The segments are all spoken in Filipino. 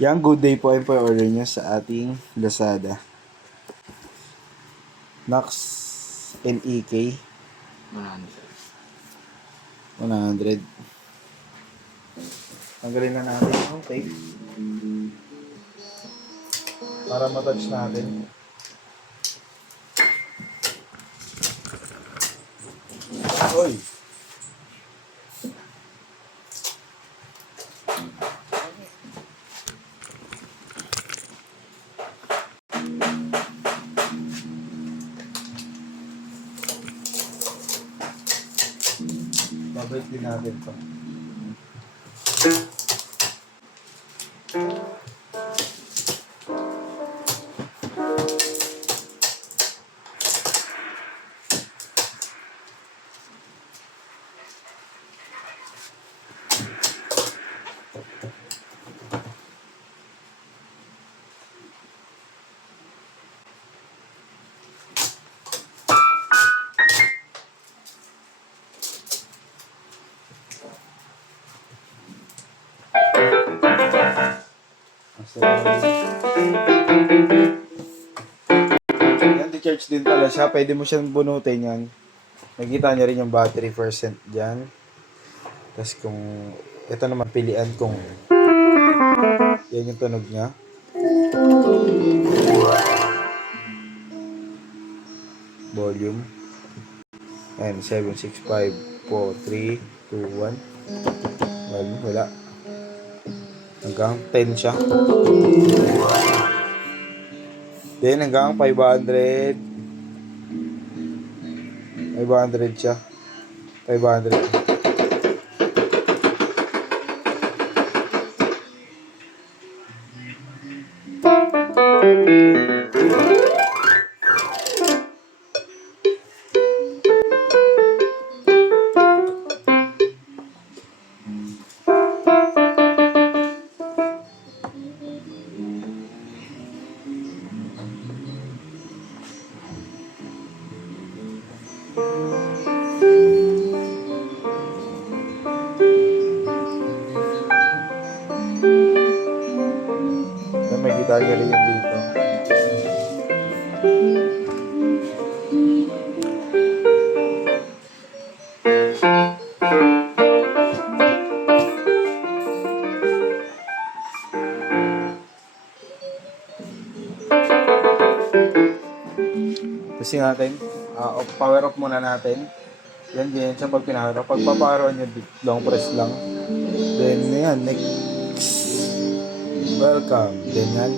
Yang good day po ay po order nyo sa ating Lazada. Nox NEK 100. Tanggalin na natin ang tape para matouch natin. Oy! Babalik din natin ito. Yan, di-charge din pala siya. Pwede mo siyang bunutin yan. Nakita niyo rin yung battery percent dyan. Tapos kung ito naman pilian kung yan yung tunog niya. Volume. And 7, 6, 5, 4, 3, 2, 1. Wala. Hanggang 10 siya. Then hanggang 500. 500 siya. 500. May kita nyo rin dito. Kasi natin, power off muna natin. Yan siya pag pinapower off. Pag pa-power on nyo, long press lang. Then yan, next. Welcome. Ganyan.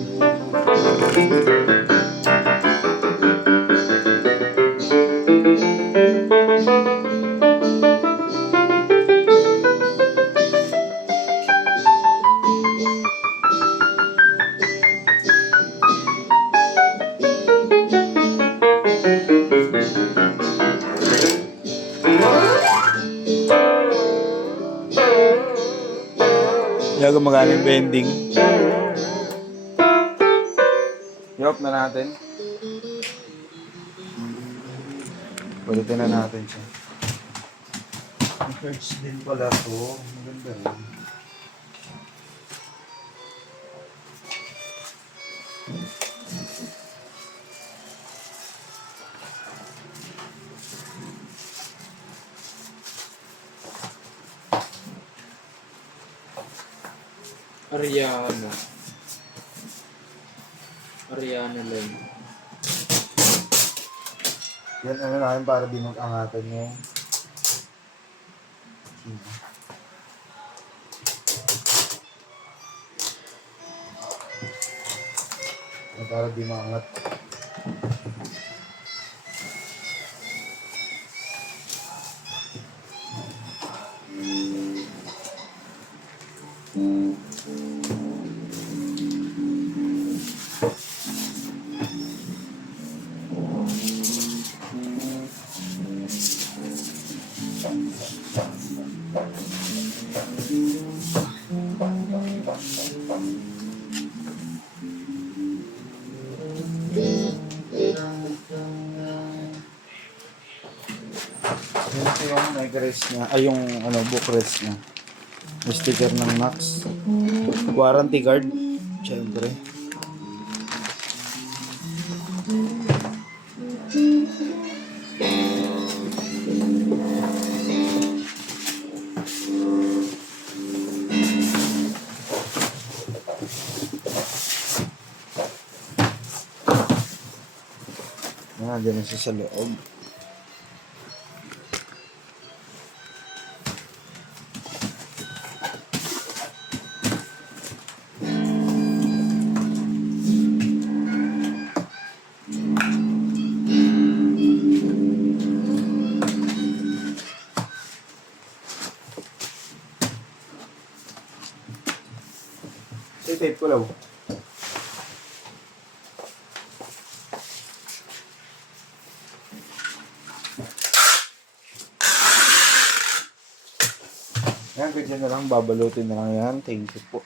Yan gumagana yung bending. I-off na natin. Palitin na natin siya. Charge din pala to. Maganda rin. Ariana lang. Yan ano namin para di mag-angatan yung para di maangat. Ito yung nag-rest niya, ay yung book rest niya. May sticker ng Max. Warranty card. Siyempre. Dyan na siya sa loob. Say tape ko lang. Yan, ganyan na lang. Babalutin na lang yan. Thank you po.